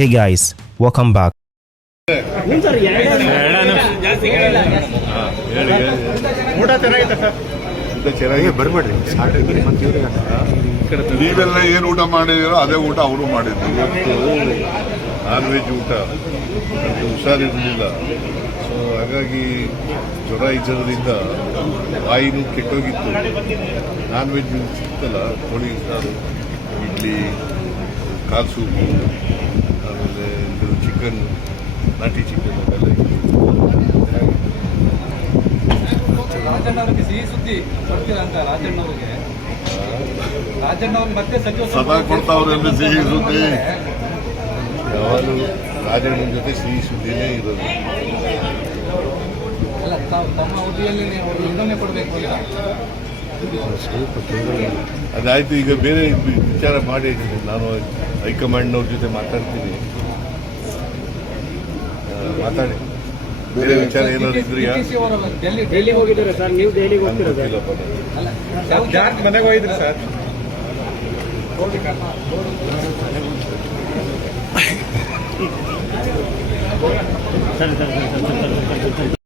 Hey guys, welcome back. ಊಟ ನೀವೆಲ್ಲ ಏನು ಊಟ ಮಾಡಿದಿರೋ ಅದೇ ಊಟ ಅವರು ಮಾಡಿದ್ರು. ನಾನ್ ವೆಜ್ ಊಟ. ನನಗೆ ಹುಷಾರಿರಲಿಲ್ಲ. ಸೊ ಹಾಗಾಗಿ ಜ್ವರ ಇದ್ದದ್ರಿಂದ ಬಾಯಿನೂ ಕೆಟ್ಟೋಗಿತ್ತು. ನಾನ್ ವೆಜ್ ಸಿಕ್ತಲ್ಲ ಕೋಳಿ ಸಾರು ಇಡ್ಲಿ ಕಾಲ್ ಸೂಪು. ಆಮೇಲೆ ಇದು ಚಿಕನ್ ನಾಟಿ ಚಿಕನ್ ಅದೆಲ್ಲ. ರಾಜಣ್ಣವ್ರಿಗೆ ಸಿಹಿ ಸುದ್ದಿ ಕೊಡ್ತೀರಾ ಅಂತ ರಾಜಣ್ಣವ್ರಿಗೆ? ರಾಜಣ್ಣವ್ರಿಗೆ ಮತ್ತೆ ಸಚಿವ ಸದಾ ಕೊಡ್ತಾವ್ರೆ ಸಿಹಿ ಸುದ್ದಿ. ಯಾವಾಗಲೂ ರಾಜಣ್ಣನ ಜೊತೆ ಸಿಹಿ ಸುದ್ದಿನೇ ಇರೋದು. ಅಲ್ಲ ತಮ್ಮ ಅವಧಿಯಲ್ಲಿ ನೀವು ಕೊಡಬೇಕು ಅಂತ. ತೊಂದರೆ ಅದಾಯ್ತು ಈಗ ಬೇರೆ ವಿಚಾರ ಮಾಡಿ ನಾನು ಹೈಕಮಾಂಡ್ನವ್ರ ಜೊತೆ ಮಾತಾಡ್ತೀನಿ. ಮಾತಾಡಿ. ಬೇರೆ ವಿಚಾರ ಏನಾದ್ರು ಇದ್ರಿ ಡೆಲ್ಲಿಗೆ ಹೋಗಿದ್ದಾರೆ ಸರ್ ನೀವು ಡೆಲ್ಲಿಗೆ ನಂಗೆ ಹೋಗ್ತೀರಾ ಸರ್? ಗೊತ್ತಿಲ್ಲಪ್ಪ ನನಗೆ. ಅಲ್ಲ ಜಾರ್ಜ್ ಮನೆಗೆ ಹೋಗಿದ್ರಿ ಸರ್ ಸರಿ ಸರಿ ಸರಿ ಸರಿ ಸರಿ ಸರಿ ಸರಿ.